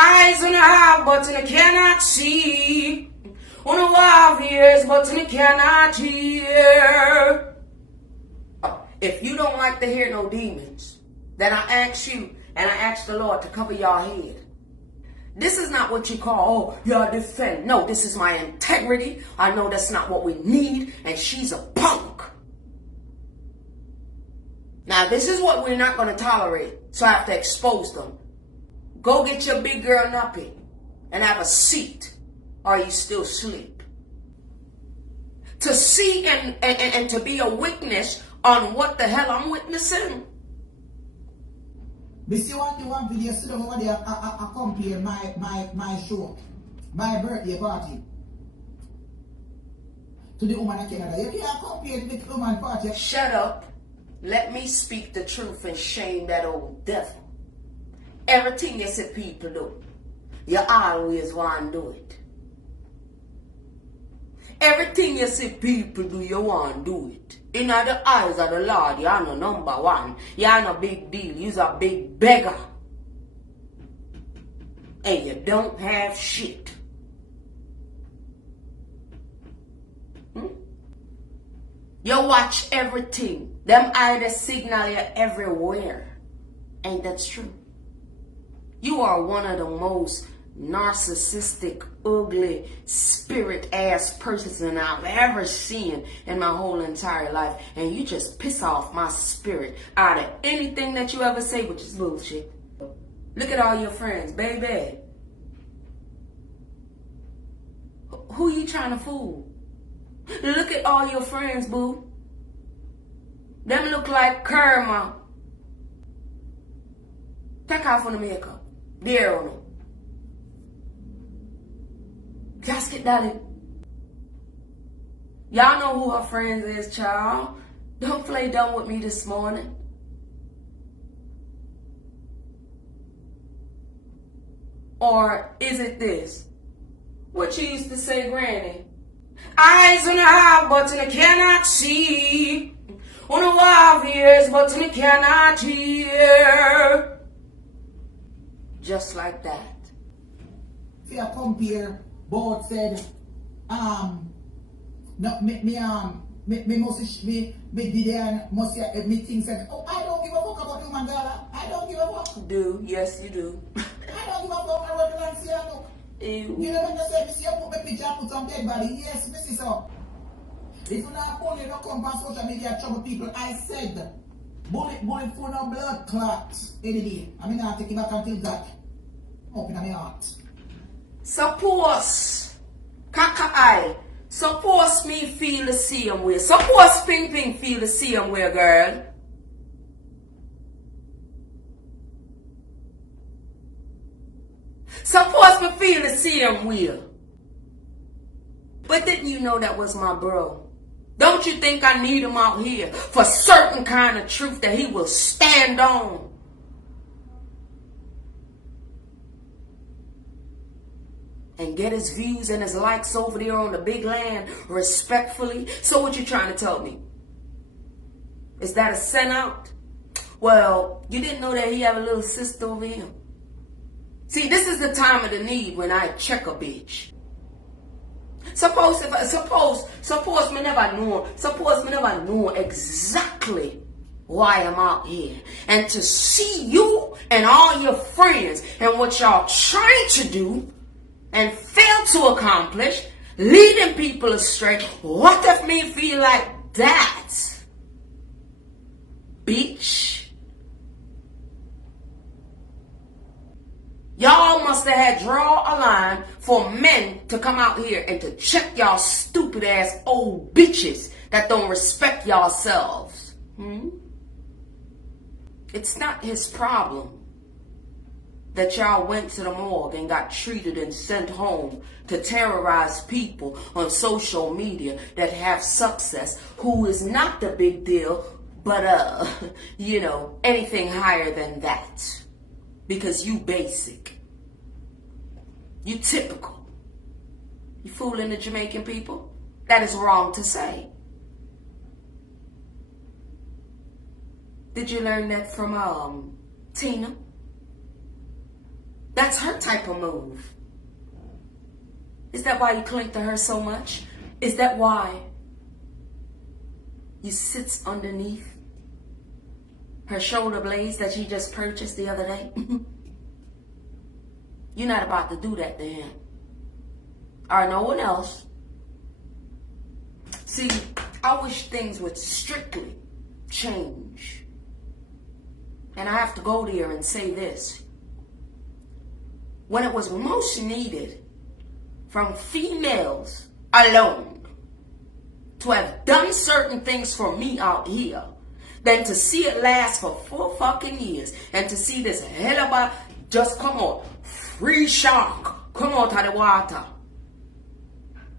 Eyes on have, but I cannot see. On have ears, but I cannot hear. If you don't like to hear no demons, then I ask you, and I ask the Lord to cover your head. This is not what you call, oh, you're defend. No, this is my integrity. I know that's not what we need, and she's a punk. Now, this is what we're not going to tolerate, so I have to expose them. Go get your big girl nappy and have a seat, or you still sleep. To see and to be a witness on what the hell I'm witnessing. But see what you want video sit over there I compare my show, my birthday party to the woman in Canada. You can't compare the woman party. Shut up. Let me speak the truth and shame that old devil. Everything you see people do, you always want to do it. Everything you see people do, you want to do it. In the eyes of the Lord, you are no number one. You are no big deal. You're a big beggar. And you don't have shit. You watch everything. Them eyes signal you everywhere. Ain't that true? You are one of the most narcissistic, ugly, spirit-ass person I've ever seen in my whole entire life. And you just piss off my spirit out of anything that you ever say, which is bullshit. Look at all your friends, baby. Who you trying to fool? Look at all your friends, boo. Them look like karma. Take off on the makeup. There on them. Casket darling. Y'all know who her friends is, child. Don't play dumb with me this morning. Or is it this? What you used to say, Granny? Eyes on the have, but I cannot see. On the have ears, but I cannot hear. Just like that. If you compare, both said, no, me things said, oh, I don't give a fuck about you, Mandela. I don't give a fuck. Do, yes you do. I don't give a fuck about the land, see, look. Ew. You know when you say, see, you put my picture, put some dead body. Yes, me see so. If you not only don't come on social media trouble people, I said, bullet for no blood clots any day. I mean, I'll take it back until that. Open my heart. Suppose, Kaka I, suppose me feel the same way. Suppose Ping Ping feel the same way, girl. Suppose me feel the same way. But didn't you know that was my bro? Don't you think I need him out here for certain kind of truth that he will stand on? And get his views and his likes over there on the big land respectfully. So what you trying to tell me? Is that a send out? Well, you didn't know that he have a little sister over him. See, this is the time of the need when I check a bitch. Suppose me never know exactly why I'm out here. And to see you and all your friends and what y'all trying to do and fail to accomplish, leading people astray. What if me feel like that? Bitch. Y'all must have had draw a line for men to come out here and to check y'all stupid ass old bitches that don't respect yourselves. It's not his problem that y'all went to the morgue and got treated and sent home to terrorize people on social media that have success, who is not the big deal, but you know, anything higher than that. Because you basic. You typical. You fooling the Jamaican people? That is wrong to say. Did you learn that from Tina? That's her type of move. Is that why you cling to her so much? Is that why you sit underneath her shoulder blades that she just purchased the other day? You're not about to do that to him. Or no one else. See, I wish things would strictly change. And I have to go there and say this. When it was most needed from females alone to have done certain things for me out here, than to see it last for 4 fucking years and to see this hell of a just come on, free shark come out of the water.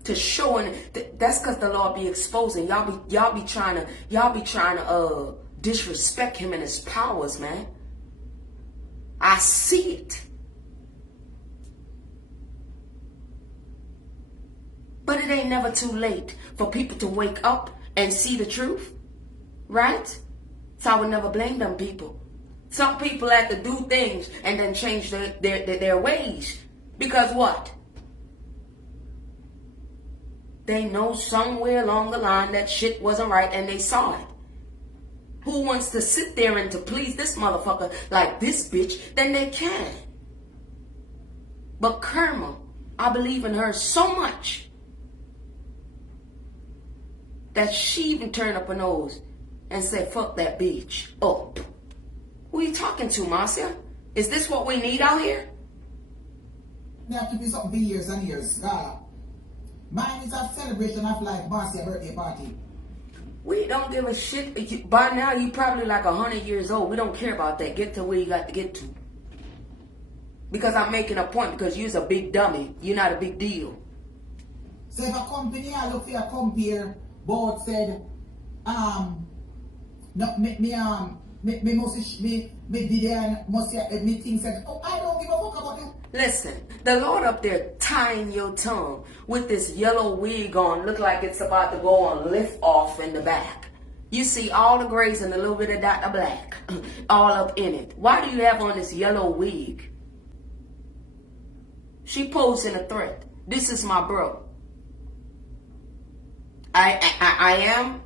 To showing that's because the Lord be exposing. Y'all be trying to disrespect him and his powers, man. I see it. But it ain't never too late for people to wake up and see the truth. Right? So I would never blame them people. Some people have to do things and then change their ways. Because what? They know somewhere along the line that shit wasn't right and they saw it. Who wants to sit there and to please this motherfucker like this bitch? Then they can. But Kerma, I believe in her so much that she even turned up her nose and said, fuck that bitch up. Who are you talking to, Marcia? Is this what we need out here? They have to be something for years and years. Mine is a celebration of like Marcia's birthday party. We don't give a shit. By now, you probably like 100 years old. We don't care about that. Get to where you got to get to. Because I'm making a point because you're a big dummy. You're not a big deal. So if a company I look for a compare, board said, no, me thing said, oh, I don't give a fuck about you. Listen, the Lord up there tying your tongue with this yellow wig on, look like it's about to go on lift off in the back. You see all the grays and a little bit of Dr. Black all up in it. Why do you have on this yellow wig? She posing a threat. This is my bro. Am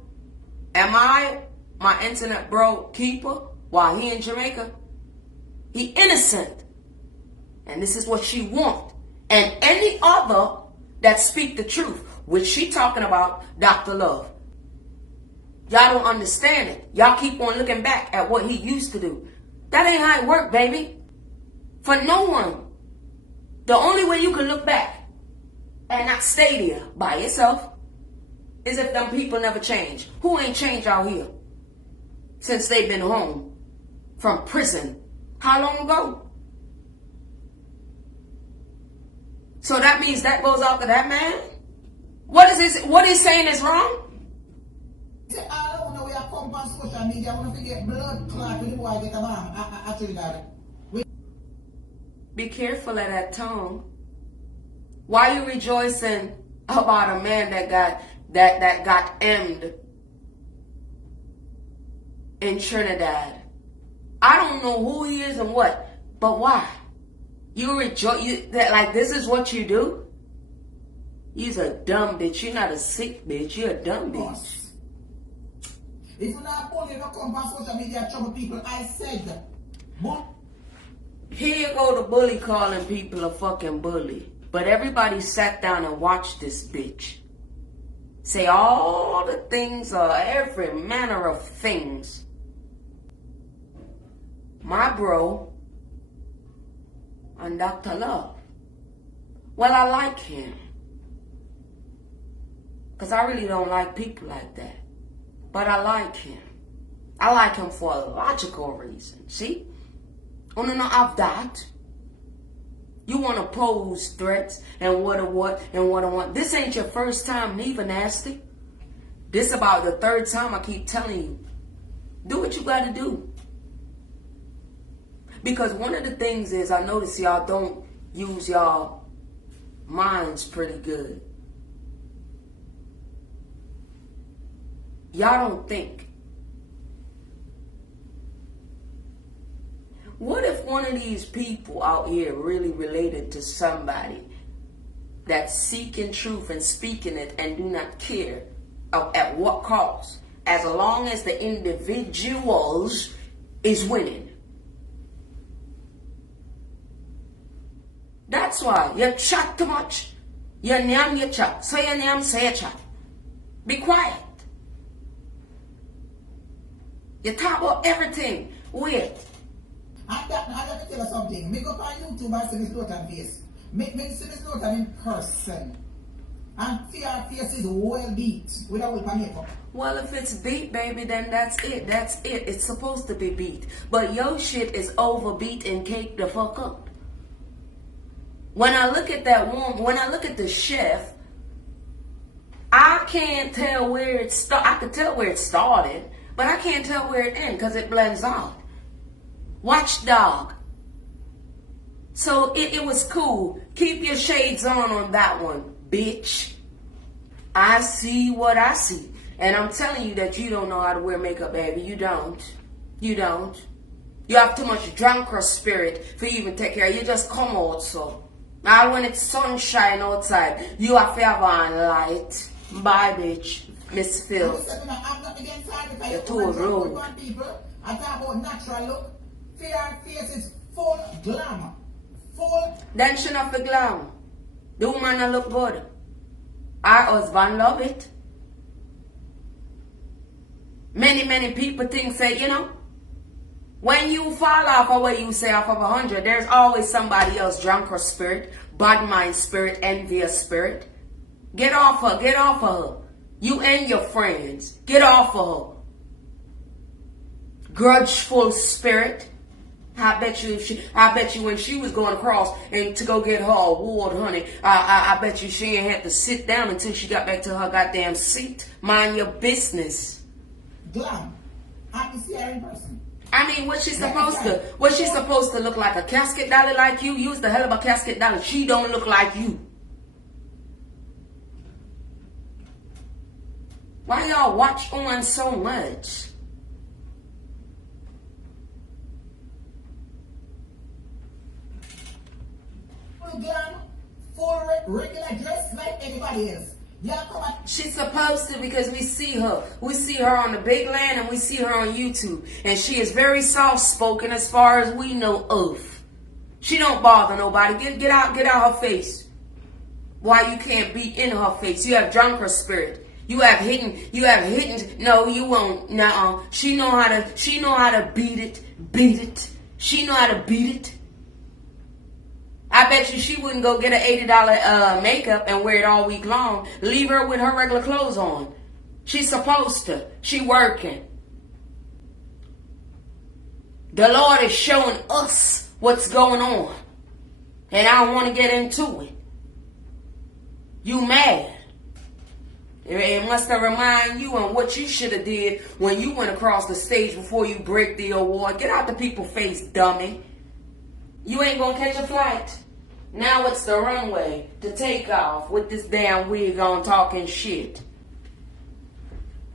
I my internet bro keeper while he in Jamaica? He innocent. And this is what she want. And any other that speak the truth, which she talking about, Dr. Love. Y'all don't understand it. Y'all keep on looking back at what he used to do. That ain't how it work, baby. For no one. The only way you can look back and not stay there by yourself is if them people never change. Who ain't changed out here since they've been home from prison? How long ago? So that means that goes out to that man? What is this? What he's saying is wrong? I don't know where I come on social media. I want to get blood clot before I get a man. Actually, that. Be careful of that tongue. Why are you rejoicing about a man that got M'd in Trinidad? I don't know who he is and what, but why? You rejoice that like this is what you do? You's a dumb bitch. You're not a sick bitch. You're a dumb bitch. If you're not bully, don't come on social media trouble people. I said here you go, the bully calling people a fucking bully. But everybody sat down and watched this bitch say all the things or every manner of things. My bro and Dr. Love. Well, I like him. Because I really don't like people like that. But I like him. I like him for a logical reason. See? On and of that, you want to pose threats and what. This ain't your first time neither, Nasty. This about the third time I keep telling you. Do what you got to do. Because one of the things is I notice y'all don't use y'all minds pretty good. Y'all don't think. What if one of these people out here really related to somebody that's seeking truth and speaking it and do not care at what cost, as long as the individuals is winning? That's why you chat too much. Your name, you chat. Say your name, say your chat. Be quiet. You talk about everything. Wait. And that, let me tell you something. Me go on YouTube and see Miss Norton face. Me see Miss Norton in person. And fear face is well beat without whip and makeup. Well, if it's beat, baby, then that's it. That's it. It's supposed to be beat. But your shit is overbeat and caked the fuck up. When I look at that woman, when I look at the chef, I can't tell where it started. I could tell where it started, but I can't tell where it ends because it blends out. Watchdog. So it was cool. Keep your shades on that one, bitch. I see what I see. And I'm telling you that you don't know how to wear makeup, baby. You don't. You don't. You have too much drunker spirit for you even take care of. You just come out so. Now when it's sunshine outside, you have to have on light. Bye, bitch. Miss Phil. I'm not against side because you're too rude. People, I talk about natural look. Fear face is full glamour. Full. Then she not for glam. The woman not look good. Our husband love it. Many people think say, you know, when you fall off or what you say off of 100, there's always somebody else, drunker spirit, bad mind spirit, envious spirit. Get off her, get off of her. You and your friends, get off of her. Grudgeful spirit. I bet you when she was going across and to go get her award, honey, I bet you she ain't had to sit down until she got back to her goddamn seat. Mind your business. Glam. I can see her in person. I mean, what she supposed to? What she supposed to look like? A casket dolly like you? Use the hell of a casket dolly. She don't look like you. Why y'all watch on so much? Full glam, full regular dress like anybody else. Yeah, come on. She's supposed to because we see her. We see her on the big land and we see her on YouTube. And she is very soft-spoken as far as we know of. She don't bother nobody. Get out her face. Why you can't be in her face? You have drunker spirit. You have hidden. No, you won't. Nuh-uh. She know how to beat it. She know how to beat it. I bet you she wouldn't go get an $80 makeup and wear it all week long. Leave her with her regular clothes on. She's supposed to. She working. The Lord is showing us what's going on. And I don't want to get into it. You mad. It must have reminded you on what you should have did when you went across the stage before you break the award. Get out the people's face, dummy. You ain't gonna catch a flight. Now it's the runway to take off with this damn wig on talking shit.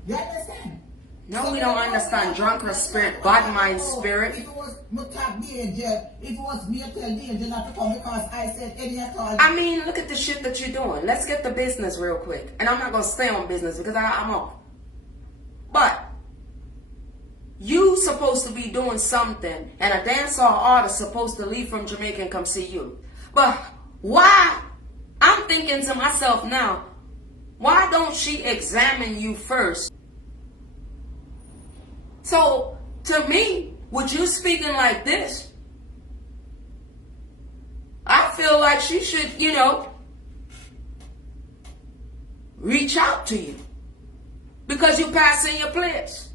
You understand? No, So we don't understand. Drunker spirit, bad mind spirit. If it was Mutab Danger, if it was me to tell Danger not to come because I said any at all. I mean, look at the shit that you're doing. Let's get to business real quick. And I'm not going to stay on business because I'm off. But you supposed to be doing something and a dancehall artist supposed to leave from Jamaica and come see you. But why? I'm thinking to myself now, why don't she examine you first? So, to me, with you speaking like this, I feel like she should, reach out to you. Because you passing your place.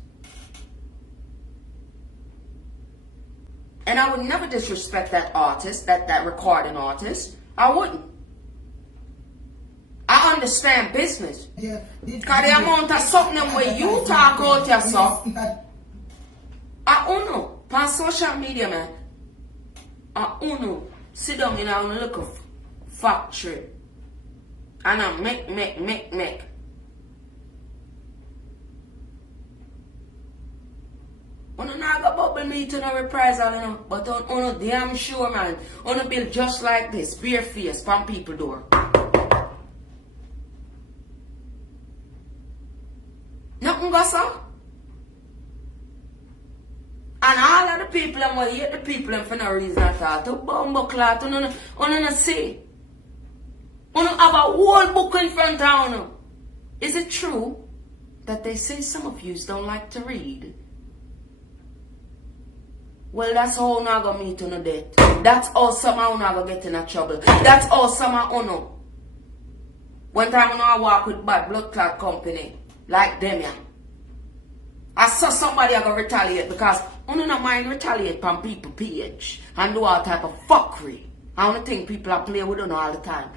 And I would never disrespect that artist, that recording artist. I wouldn't. I understand business. Because the amount of something where you talk out yourself. Uno, on social media, man. Uno, sit down in a little factory. And I make. Uno not go bubble me to no reprisal, you know. But uno damn sure, man. Uno build just like this, bare face, from people door. Nothing go so. And all of the people them will hate the people them for no reason at all. To bumbo clot, uno not see. Uno have a whole book in front of uno. Is it true that they say some of you don't like to read? Well, that's how uno go meet uno death. That's how some of uno go get in a trouble. That's how some of uno. One time uno I walk with bad blood clot company, like them yeah. I saw somebody I go retaliate because uno not mind retaliate from people page and do all type of fuckery. I don't think people are play with uno all the time.